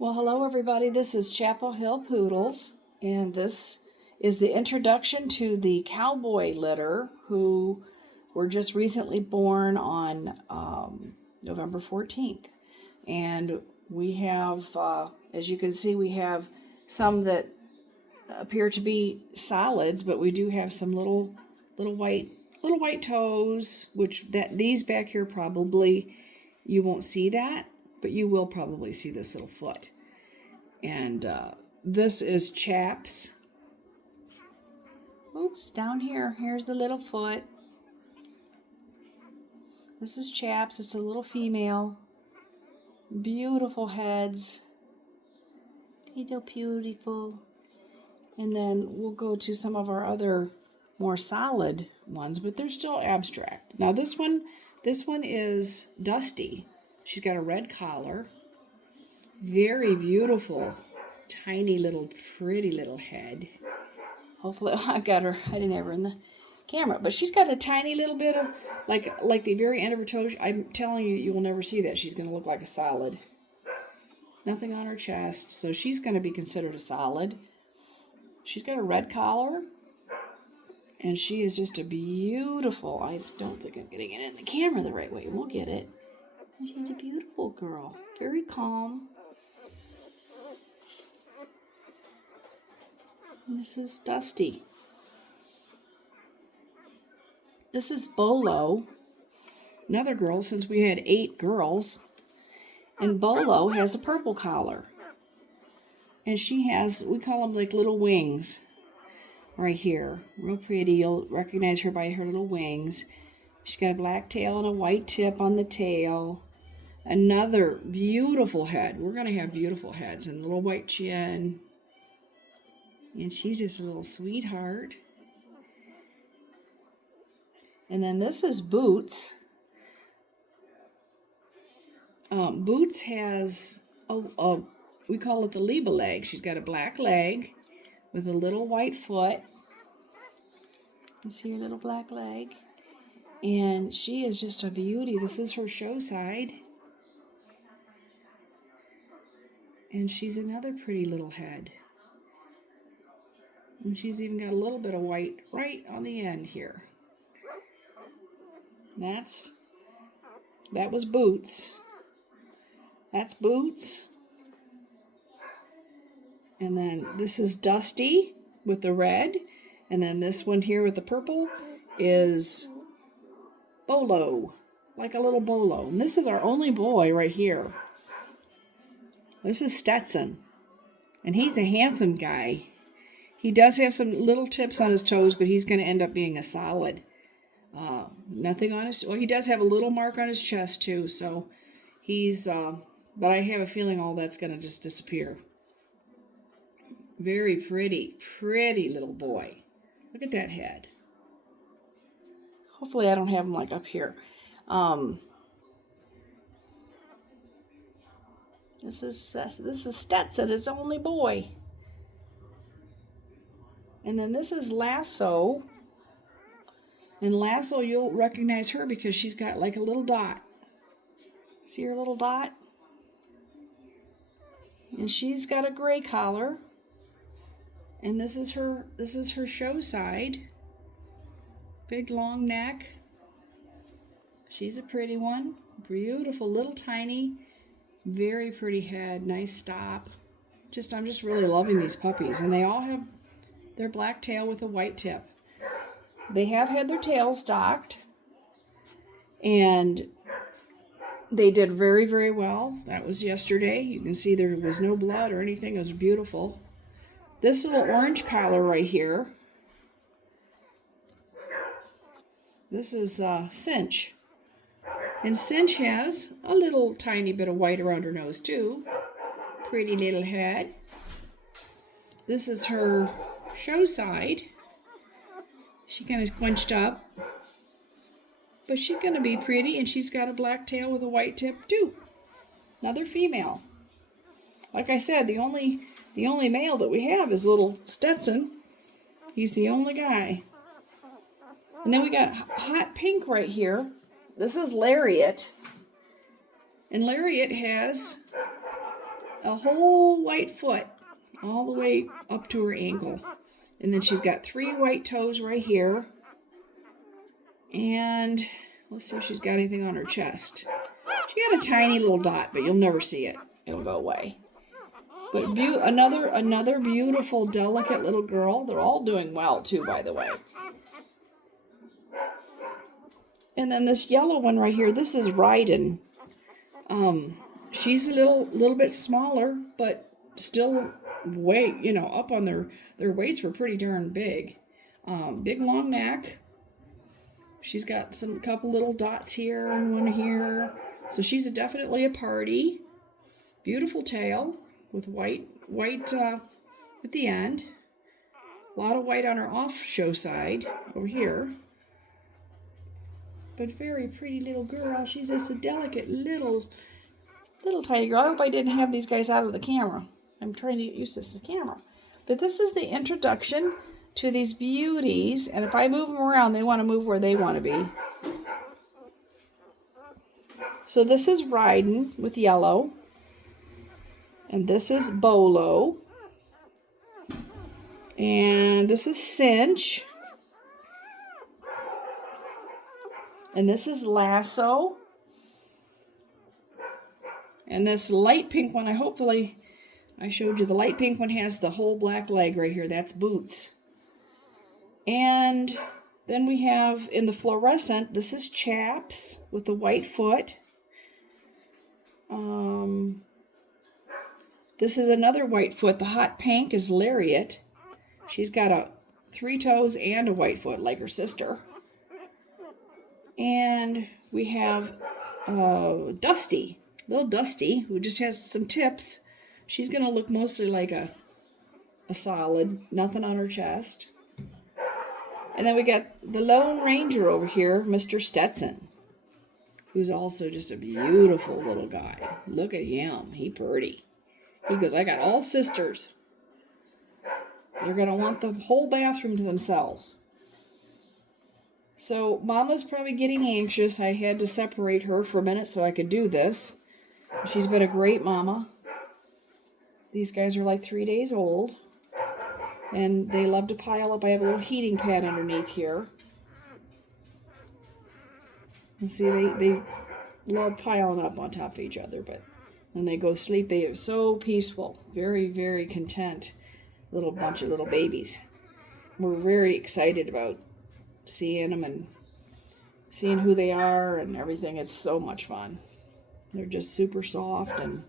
Well, hello everybody. This is Chapel Hill Poodles, and this is the introduction to the Cowboy litter who were just recently born on November 14th. And we have, as you can see, we have some that appear to be solids, but we do have some little white toes, these back here probably you won't see that, but you will probably see this little foot. And this is Chaps. Oops, down here. Here's the little foot. This is Chaps. It's a little female. Beautiful heads. They're beautiful. And then we'll go to some of our other more solid ones, but they're still abstract. Now this one is Dusty. She's got a red collar. Very beautiful, tiny little, pretty little head. Hopefully, I got her. I didn't have her in the camera, but she's got a tiny little bit of, like the very end of her toes. I'm telling you, you will never see that. She's going to look like a solid. Nothing on her chest, so she's going to be considered a solid. She's got a red collar, and she is just a beautiful. I don't think I'm getting it in the camera the right way. We'll get it. She's a beautiful girl, very calm. This is Dusty. This is Bolo, another girl, since we had 8 girls. And Bolo has a purple collar. And she has, we call them like little wings right here. Real pretty. You'll recognize her by her little wings. She's got a black tail and a white tip on the tail. Another beautiful head. We're going to have beautiful heads and a little white chin. And she's just a little sweetheart. And then this is Boots. Boots has, we call it the Liba leg. She's got a black leg with a little white foot. You see her little black leg? And she is just a beauty. This is her show side. And she's another pretty little head. And she's even got a little bit of white right on the end here. That was Boots. That's Boots. And then this is Dusty with the red. And then this one here with the purple is Bolo, like a little Bolo. And this is our only boy right here. This is Stetson. And he's a handsome guy. He does have some little tips on his toes, but he's going to end up being a solid. Nothing on his... Well, he does have a little mark on his chest, too. So he's... but I have a feeling all that's going to just disappear. Very pretty, pretty little boy. Look at that head. Hopefully I don't have him like up here. This is Stetson, his only boy. And then this is Lasso. And Lasso, you'll recognize her because she's got like a little dot. See her little dot? And she's got a gray collar. And this is her show side. Big long neck. She's a pretty one. Beautiful, little tiny, very pretty head. Nice stop. I'm just really loving these puppies. And they all have their black tail with a white tip. They have had their tails docked. And they did very, very well. That was yesterday. You can see there was no blood or anything. It was beautiful. This little orange collar right here. This is Cinch. And Cinch has a little tiny bit of white around her nose too. Pretty little head. This is her show side. She kind of squinched up. But she's going to be pretty, and she's got a black tail with a white tip too. Another female. Like I said, the only male that we have is little Stetson. He's the only guy. And then we got hot pink right here. This is Lariat. And Lariat has a whole white foot all the way up to her ankle. And then she's got 3 white toes right here. And let's see if she's got anything on her chest. She got a tiny little dot, but you'll never see it. It'll go away. But another beautiful, delicate little girl. They're all doing well, too, by the way. And then this yellow one right here, this is Ryden. She's a little bit smaller, but still up on their weights were pretty darn big. Big long neck. She's got couple little dots here and one here. So she's definitely a party. Beautiful tail with white at the end. A lot of white on her off-show side over here. But very pretty little girl. She's just a delicate little tiny girl. I hope I didn't have these guys out of the camera. I'm trying to get used to the camera. But this is the introduction to these beauties. And if I move them around, they want to move where they want to be. So this is Ryden with yellow. And this is Bolo. And this is Cinch. And this is Lasso. And this light pink one, I showed you the light pink one has the whole black leg right here. That's Boots. And then we have in the fluorescent, this is Chaps with the white foot. This is another white foot. The hot pink is Lariat. She's got 3 toes and a white foot like her sister. And we have Dusty, little Dusty, who just has some tips. She's going to look mostly like a solid, nothing on her chest. And then we got the Lone Ranger over here, Mr. Stetson, who's also just a beautiful little guy. Look at him. He pretty. He goes, I got all sisters. They're going to want the whole bathroom to themselves. So Mama's probably getting anxious. I had to separate her for a minute so I could do this. She's been a great mama. These guys are like 3 days old. And they love to pile up. I have a little heating pad underneath here. And see, they love piling up on top of each other. But when they go to sleep, they are so peaceful. Very, very content. Little bunch of little babies. We're very excited about seeing them and seeing who they are and everything. It's so much fun. They're just super soft and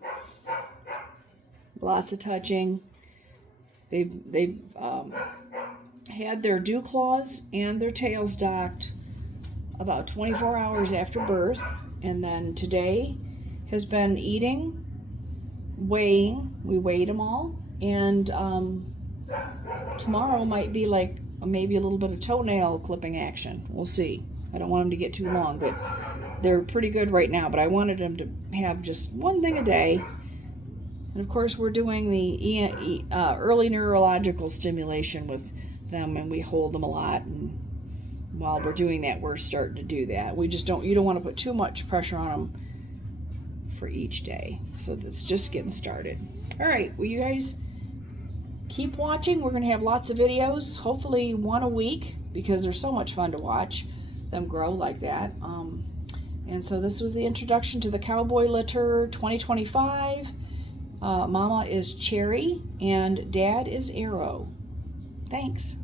lots of touching. They've had their dew claws and their tails docked about 24 hours after birth, and then today has been eating, weighing. We weighed them all, and tomorrow might be like maybe a little bit of toenail clipping action. We'll see. I don't want them to get too long, but they're pretty good right now. But I wanted them to have just one thing a day. And of course, we're doing the early neurological stimulation with them, and we hold them a lot. And while we're doing that, we're starting to do that. You don't want to put too much pressure on them for each day. So that's just getting started. All right, well, you guys keep watching. We're going to have lots of videos, hopefully one a week, because they're so much fun to watch them grow like that. And so this was the introduction to the Cowboy Litter 2025. Mama is Cherry, and Dad is Arrow. Thanks.